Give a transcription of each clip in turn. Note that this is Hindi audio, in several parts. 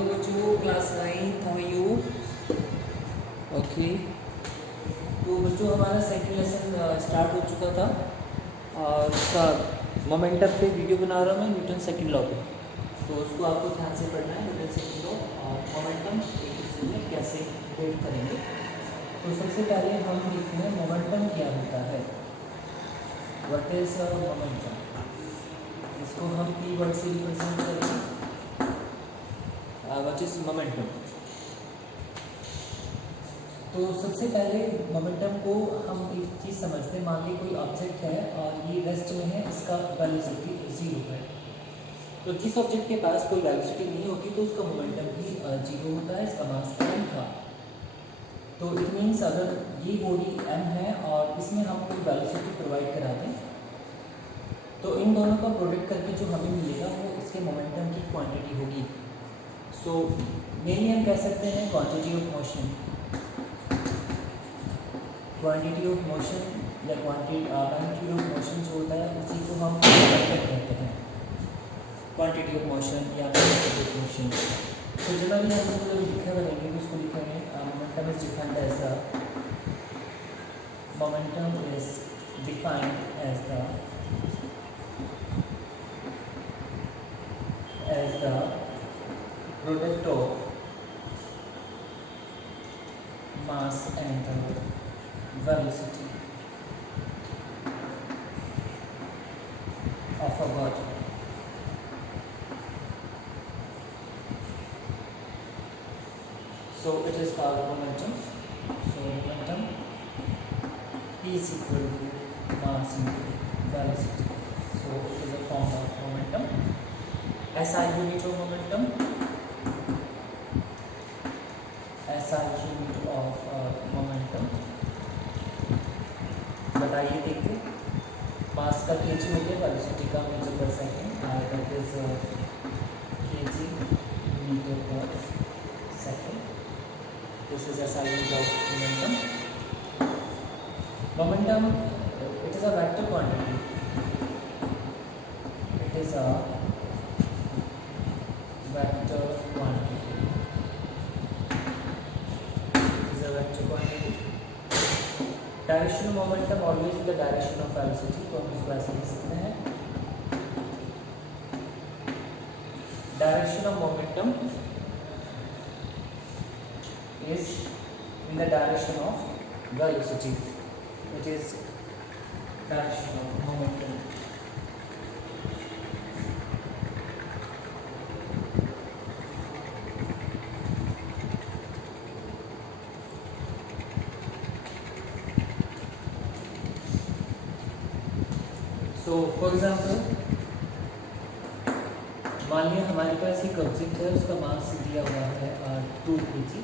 हेलो बच्चों, class 9 how are you? Okay, तो बच्चों हमारा सेकंड लेसन स्टार्ट हो चुका था और उसका मोमेंटम पे वीडियो बना रहा हूँ मैं, न्यूटन सेकंड लॉ पे। तो उसको आपको ध्यान से पढ़ना है, न्यूटन सेकंड लॉ और मोमेंटम एक दूसरे में कैसे रिलेट करेंगे। तो सबसे पहले हम देखते हैं मोमेंटम क्या होता है। What is momentum? इसको हम की वर्ड से रिप्रेजेंट करेंगे। What is momentum? तो सबसे पहले मोमेंटम को हम एक चीज़ समझते हैं। मान ली कोई ऑब्जेक्ट है और ये रेस्ट में है, इसका वेलोसिटी 0 है। तो जिस ऑब्जेक्ट के पास कोई वेलोसिटी नहीं होती तो उसका मोमेंटम भी 0 होता है, इसका मास m था। तो इट मीन्स अगर ये बॉडी m है और इसमें हम कोई वेलोसिटी प्रोवाइड करा दें तो इन दोनों का प्रोडक्ट करके जो हमें मिलेगा वो इसके मोमेंटम की क्वांटिटी होगी। सो मेनली हम कह सकते हैं quantity of motion. Quantity of motion या मैग्नीट्यूड ऑफ मोशन जो होता है उसी को हम वेक्टर कहते हैं, क्वांटिटी ऑफ मोशन या मैग्नीट्यूड ऑफ मोशन। तो जनरली हम इसको जब लिखा करेंगे तो उसको लिखेंगे momentum is defined as the momentum is defined as the product of mass and velocity of a body. So it is called momentum. So momentum is equal to mass into velocity. So it is a form of momentum. SI unit of momentum. SI unit of momentum. बताइए देखिए, मास का केजी हो गया, वेलोसिटी का metre per second, that is KG metre per second. This is SI unit of momentum. Momentum it is a vector quantity. It is a vector quantity. It is a vector quantity. Direction of momentum always in the direction of velocity. तो हम इसको ऐसे लिख सकते हैं, direction of momentum is in the direction of velocity. It is direction of momentum. तो फॉर एग्जाम्पल मान लिया हमारे पास एक ऑब्जेक्ट है, उसका मास दिया हुआ है 2 kg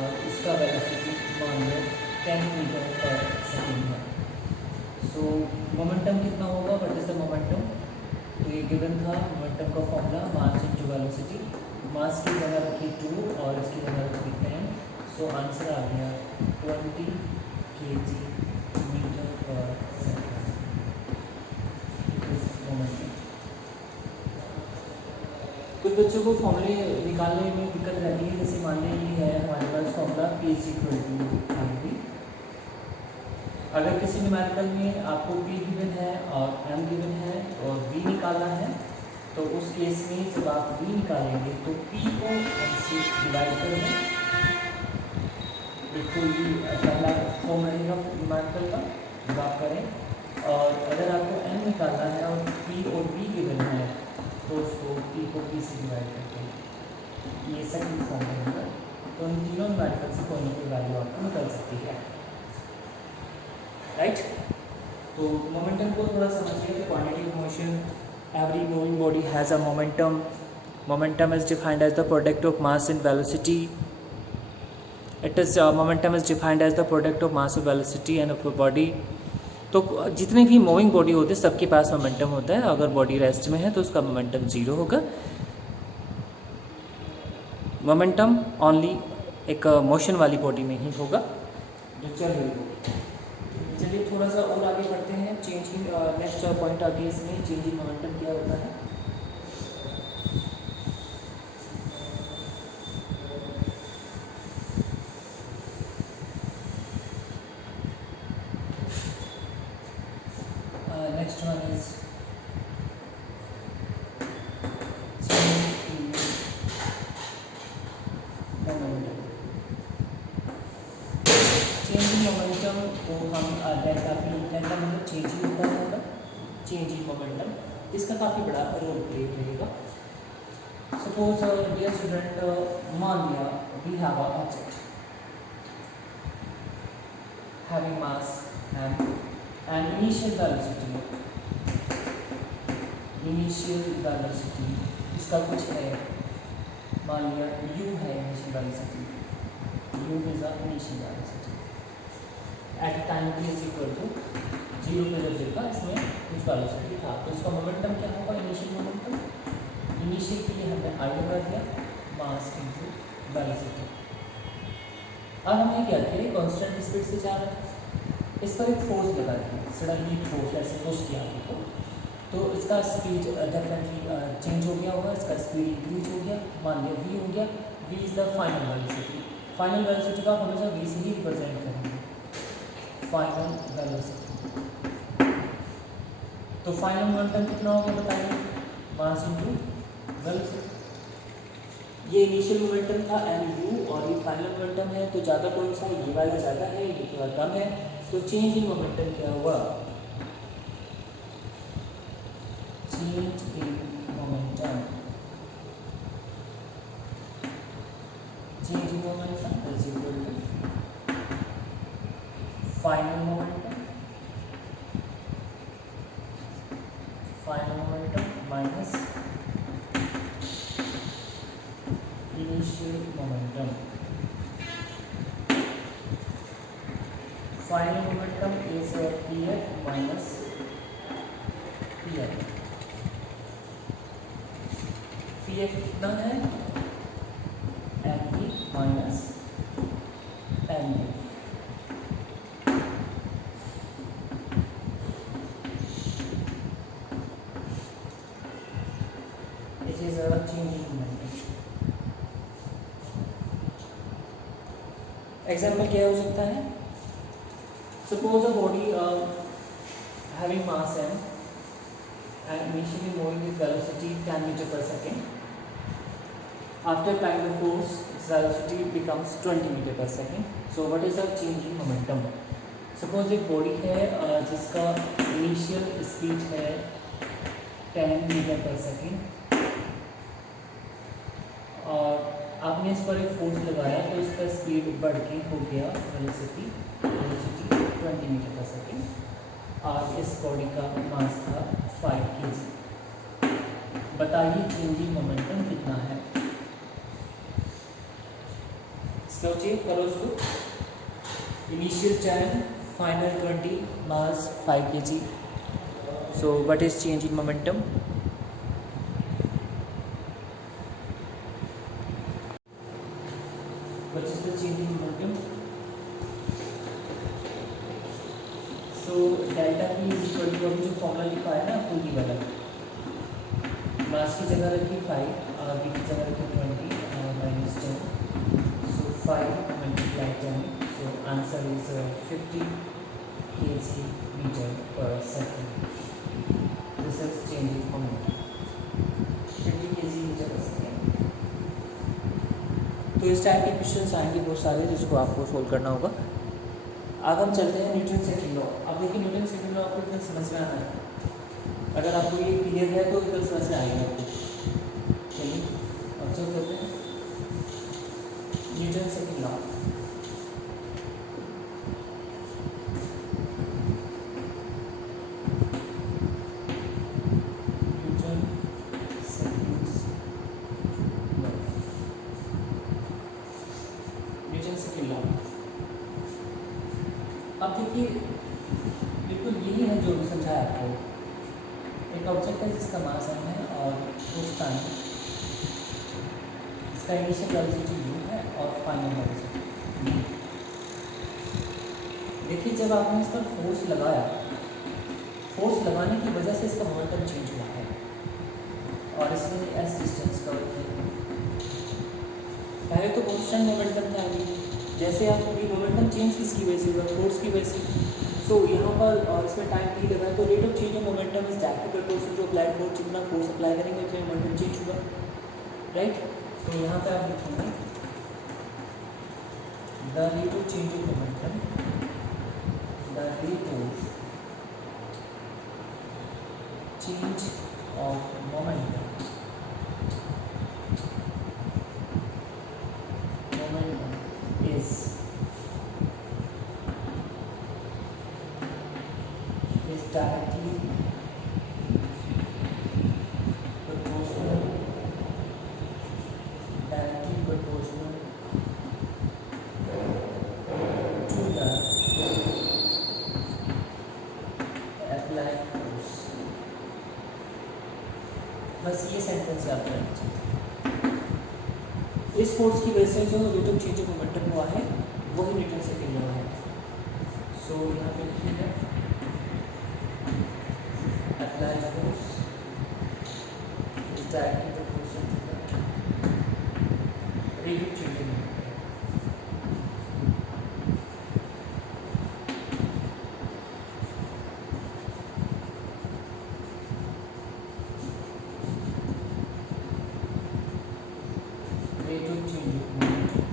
और इसका वेलोसिटी मान लो 10 मीटर पर सेकेंड है। सो मोमेंटम कितना होगा? What is the momentum? तो ये गिवन था मोमेंटम का फॉर्मूला, मास इनटू वेलोसिटी। मास की जगह रखी 2 और इसकी जगह रखी 10। सो आंसर आ गया 20 kg मीटर पर सेकेंड। कुछ बच्चों को फॉर्मूले निकालने में दिक्कत रहती है, जैसे मान लीजिए ये है हमारे पास फॉर्मूला P = mv। अगर किसी न्यूमेरिकल में आपको P गिवन है और m गिवन है और v निकालना है तो उस केस में जब आप v निकालेंगे तो P को m से डिवाइड करेंगे। एक तो ये पहला फॉर्म रहेगा न्यूमेरिकल का जब आप करें, और अगर आपको m निकालना है और P और v गिवन है तो उसको P को P से डिवाइड करते हैं। ये सेकंड फॉर्म रहेगा। तो इन तीनों न्यूमेरिकल से कोई ना कोई वैल्यू आपको निकल सकती है, राइट। तो मोमेंटम को थोड़ा समझिए कि quantity of motion, every moving body has a momentum. Momentum is defined as the product of mass and velocity. It is momentum is defined as the product of mass और वेलोसिटी एंड ऑफ बॉडी। तो जितने भी मूविंग बॉडी होते हैं सबके पास मोमेंटम होता है। अगर बॉडी रेस्ट में है तो उसका मोमेंटम 0 होगा। मोमेंटम ओनली एक मोशन वाली बॉडी में ही होगा जो चल रही होगी। चलिए थोड़ा सा और आगे बढ़ते हैं। चेंज इन नेक्स्ट पॉइंट आगे इसमें चेंज इन मोमेंटम क्या होता है। मोमेंटम को हम डेल्टा मतलब चेंज ही होता है, चेंज इन मोमेंटम, इसका काफ़ी बड़ा रोल प्ले रहेगा। सपोज डियर स्टूडेंट, मान लिया we have a object having mass and initial velocity इसका कुछ है, मान लिया u है initial velocity, u is the initial velocity at time t is equal to 0 पे जब देखा इसमें कुछ वेलोसिटी था, तो इसका मोमेंटम क्या होगा, इनिशियल मोमेंटम, इनिशियल के लिए हमने i लगा दिया, मास इनटू वेलोसिटी। अब हमने क्या किया, कांस्टेंट स्पीड से जा रहा है, इस पर एक फोर्स लगा दिया, सडनली फोर्स ऐसे पुश किया आपको, तो इसका स्पीड डेफिनेटली चेंज हो गया होगा, इसका स्पीड इंक्रीज हो गया, मान लिया v हो गया, v is the final velocity. Final velocity का हमेशा v से ही रिप्रेजेंट करेंगे, फाइनल वेलोसिटी। तो फाइनल मोमेंटम कितना होगा बताइए, मास इनटू वेलोसिटी। ये इनिशियल मोमेंटम था mu और ये फाइनल मोमेंटम है, तो ज़्यादा कौन सा, ये वाला ज़्यादा है, ये थोड़ा कम है, तो चेंज इन मोमेंटम क्या हुआ, change in momentum is equal to final momentum minus initial momentum. Final momentum is pf minus pf. pf कितना है, mv minus mv। It is a change in momentum. Example क्या हो सकता है, suppose a body having mass m and initially moving with velocity 10 meter per second. After applying the force, its velocity becomes 20 meter per second. So what is the change in momentum? Suppose एक बॉडी है जिसका इनिशियल स्पीड है 10 मीटर पर सेकेंड, और आपने इस पर एक फोर्स लगाया तो इसका स्पीड बढ़ के हो गया वेलोसिटी 20 मीटर पर सेकेंड, और इस बॉडी का मास था 5 kg। बताइए चेंज इन मोमेंटम कितना है, सोचिए करो उसको, initial 10, final 20, mass 5 kg। So what is change in momentum, what is the change in momentum, so delta p is equal to, अभी जो फॉर्मूला लिखा है ना पूरी वाला, मास की जगह रखी 5 और v की जगह रखी 20 और minus 10, so 5 multiplied 10, so answer is 50 kg meter per second. This is change in momentum, 50 kg meter per second. तो इस टाइप के क्वेश्चंस आएंगे बहुत सारे जिसको आपको सोल्व करना होगा। अब हम चलते हैं न्यूटन सेकंड लॉ। अब देखिए न्यूटन सेकंड लॉ आपको इतना समझ में आना है, अगर आपको ये क्लियर है तो इधर समझ में आएगा आपको। चलिए ऑब्जर्व करते हैं न्यूटन सेकंड लॉ। अब देखिए बिल्कुल यही है जो भी समझाया आपको, एक ऑब्जेक्ट है जिसका मास m है और उस टाइम इसका इनिशियल वेलोसिटी u है और फाइनल वेलोसिटी। देखिए जब आपने इस पर फोर्स लगाया, फोर्स लगाने की वजह से इसका मोमेंटम चेंज हुआ है और इसने s डिस्टेंस कवर किया। पहले तो कांस्टेंट मोमेंटम था, जैसे आप अभी मोमेंटम चेंज किसकी वजह से हुआ, फोर्स की वजह से। सो यहाँ पर और इसमें टाइम t लगा है, तो rate of change of momentum is directly proportional to applied force, जितना फोर्स अप्लाई करेंगे उतना मोमेंटम चेंज होगा, राइट। तो यहाँ पे आप लिखेंगे the rate of change of momentum the rate of change of momentum is directly proportional to the applied force। बस ये सेंटेंस याद रखना चाहिए। इस फोर्स की वजह से जो rate of change of momentum हुआ है वही न्यूटन सेकंड लॉ है। सो यहाँ पे लिखिए applied force is directly proportional to the rate of change in momentum। Rate of change of momentum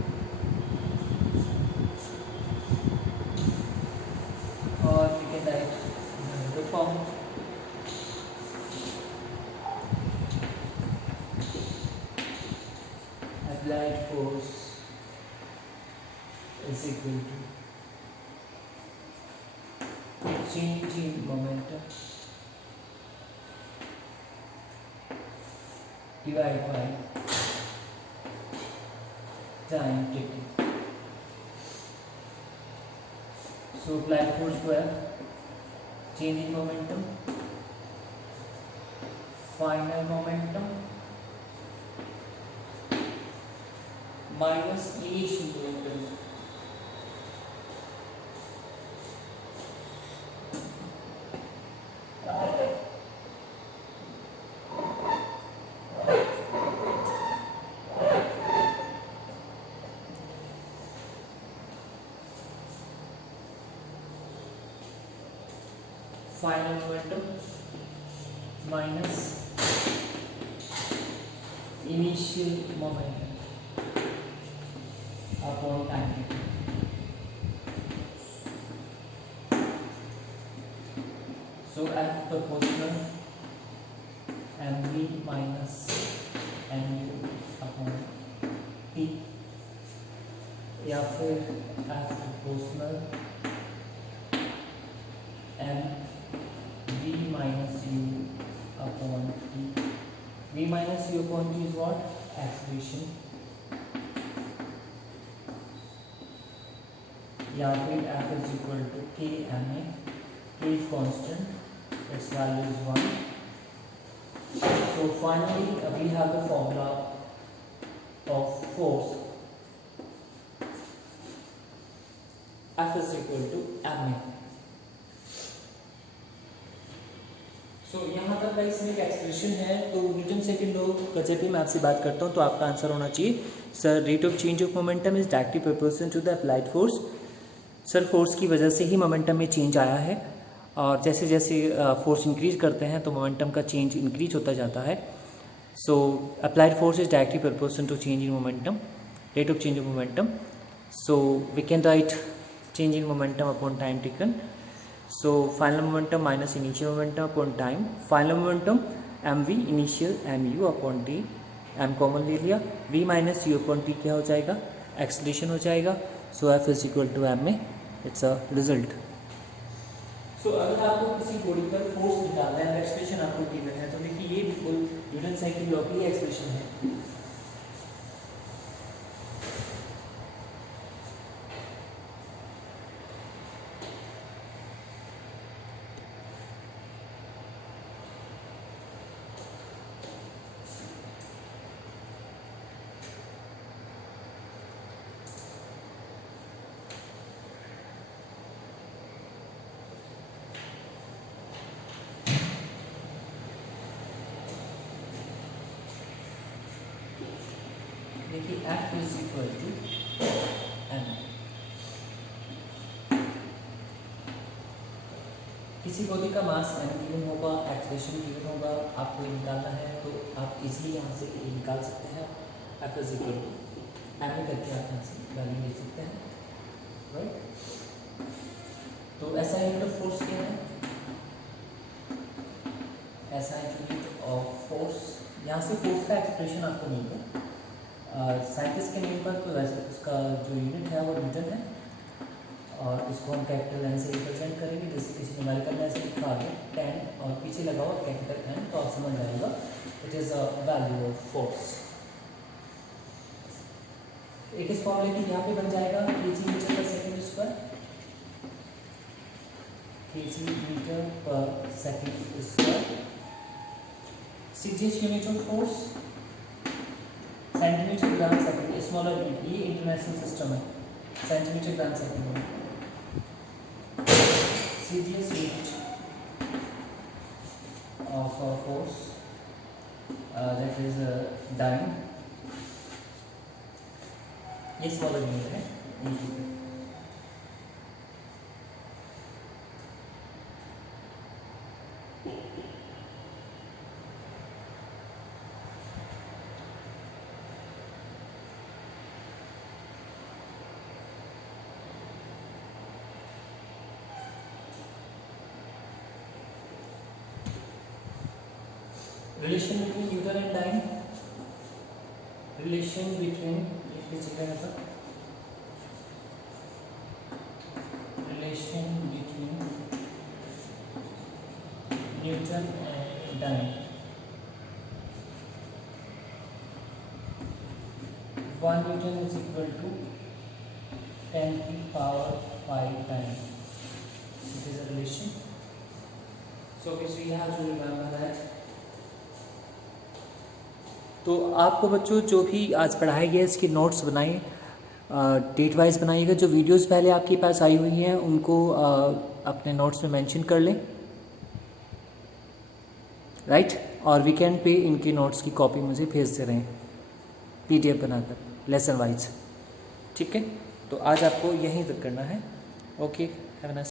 or we can write the form applied force is equal to change in momentum divided by time taken। So applied force square change in momentum final momentum minus initial momentum final momentum minus initial momentum upon time taken। So F proportional mv minus mu upon t या फिर F proportional m v minus u upon t। v minus u upon t is what? Acceleration। या फिर F is equal to k ma, k is constant, its value is 1। So finally we have the formula of force F is equal to ma। सो यहाँ तक गाइस में एक एक्सप्रेशन है। तो न्यूटन सेकंड लॉ का जब भी मैं आपसे बात करता हूँ तो आपका आंसर होना चाहिए sir rate of change of momentum is directly proportional to the applied force. Sir force की वजह से ही मोमेंटम में चेंज आया है और जैसे जैसे फोर्स इंक्रीज करते हैं तो मोमेंटम का चेंज इंक्रीज होता जाता है। So applied force is directly proportional to change in momentum rate of change of momentum. So we can write change in momentum upon time taken. So final momentum minus initial momentum upon time, final momentum mv initial mu upon t, m common ले लिया, v minus u upon t क्या हो जाएगा? एक्सलेशन हो जाएगा। So f is equal to ma, it's a result। So अगर आपको किसी बॉडी पर फोर्स निकालना है, एक्सप्रेशन आपको गिवन है, तो देखिए ये बिल्कुल न्यूटन सेकंड लॉ की एक्सप्रेशन है। देखिए F is equal to m। किसी बॉडी का मास m गिवन होगा, एक्सप्रेशन गिवन होगा, आपको निकालना है तो आप इजीली यहाँ से निकाल सकते हैं। F is equal to m करके आप यहाँ से वैल्यू ले सकते हैं, राइट। तो ऐसा यूनिट ऑफ फोर्स क्या है? ऐसा यूनिट ऑफ फोर्स, यहाँ से फोर्स का एक्सप्रेशन आपको मिलेगा। साइंटिस्ट के नेम पर तो वैसे उसका जो यूनिट है वो न्यूटन है, और इसको हम कैपिटल एन से रिप्रेजेंट करेंगे। जैसे किसी न्यूमेरिकल में ऐसे लिखा आ गया 10 और पीछे लगा हुआ कैपिटल एन, तो आप समझ जाएगा it is a value of force. एक इस फॉर्मूले की यहाँ पे बन जाएगा KG metre per second square, KG metre per second square. CGS unit of force centimetre gram second, smaller unit, ये इंटरनेशनल सिस्टम है, सेंटीमीटर ग्राम सेकेंड में। CGS unit of force that is dyne, ये स्मॉलर यूनिट है। Relation between Newton and dyne, relation between relation between Newton and dyne, 1 Newton is equal to 10 की power 5 dyne. It is a relation. So we have to remember that. तो आपको बच्चों जो भी आज पढ़ाया गया इसकी नोट्स बनाइए, डेट वाइज बनाइएगा। जो वीडियोस पहले आपके पास आई हुई हैं उनको अपने नोट्स में मेंशन कर लें, राइट। और वीकेंड पे इनकी नोट्स की कॉपी मुझे भेजते रहें PDF बनाकर लेसन वाइज, ठीक है। तो आज आपको यहीं तक करना है। Okay, have a nice